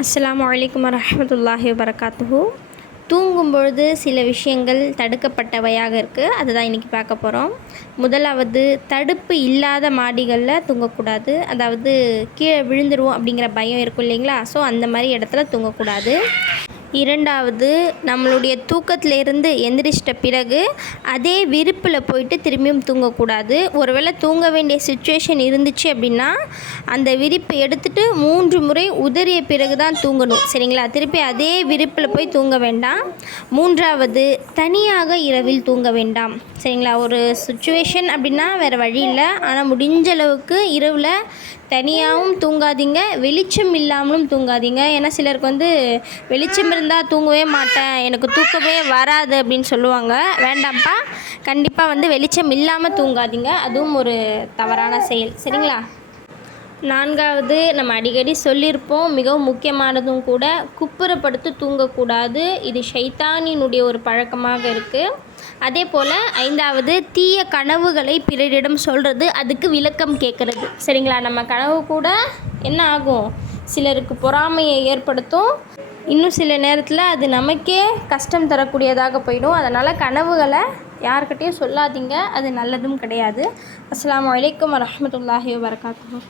அஸ்லாம் வலைக்கம் வரமத்துல்லாஹி வபரகாத்துஹு. தூங்கும் பொழுது சில விஷயங்கள் தடுக்கப்பட்டவையாக இருக்குது அதுதான் இன்றைக்கி பார்க்க போகிறோம் முதலாவது தடுப்பு இல்லாத மாடிகளில் தூங்கக்கூடாது. அதாவது கீழே விழுந்துருவோம் அப்படிங்கிற பயம் இருக்கும் இல்லைங்களா? ஸோ அந்த மாதிரி இடத்துல தூங்கக்கூடாது. இரண்டாவது நம்மளுடைய தூக்கத்திலேருந்து எந்திரிச்சிட்ட பிறகு அதே விருப்பில் போயிட்டு திரும்பியும் தூங்கக்கூடாது. ஒருவேளை தூங்க வேண்டிய சுச்சுவேஷன் இருந்துச்சு அப்படின்னா அந்த விரிப்பை எடுத்துட்டு மூன்று முறை உதறிய பிறகு தான் தூங்கணும். சரிங்களா? திருப்பி அதே விரிப்பில் போய் தூங்க வேண்டாம். மூன்றாவது தனியாக இரவில் தூங்க வேண்டாம். சரிங்களா? ஒரு சுச்சுவேஷன் அப்படின்னா வேறு வழி இல்லை. ஆனால் முடிஞ்ச அளவுக்கு இரவில் தனியாகவும் தூங்காதீங்க வெளிச்சம் இல்லாமலும் தூங்காதீங்க. ஏன்னா சிலருக்கு வந்து வெளிச்சம் இருந்தால் தூங்கவே மாட்டேன் எனக்கு தூக்கமே வராது அப்படின்னு சொல்லுவாங்க. வேண்டாம்ப்பா. கண்டிப்பாக வந்து வெளிச்சம் இல்லாமல் தூங்காதீங்க. அதுவும் ஒரு தவறான செயல். சரிங்களா? நான்காவது நம்ம அடிக்கடி சொல்லியிருப்போம் மிகவும் முக்கியமானதும் கூட குப்புறப்படுத்து தூங்கக்கூடாது. இது ஷைத்தானினுடைய ஒரு பழக்கமாக இருக்குது அதே போல் ஐந்தாவது தீய கனவுகளை பிறரிடம் சொல்கிறது அதுக்கு விளக்கம் கேட்குறது. சரிங்களா? நம்ம கனவு கூட என்ன ஆகும்? சிலருக்கு பொறாமையை ஏற்படுத்தும். இன்னும் சில நேரத்தில் அது நமக்கே கஷ்டம் தரக்கூடியதாக போயிடும். அதனால் கனவுகளை யார்கிட்டையும் சொல்லாதீங்க. அது நல்லதும் கிடையாது. அஸ்லாம் வலைக்கம் வரமத்துல்லாஹி வபரகாத்துஹு.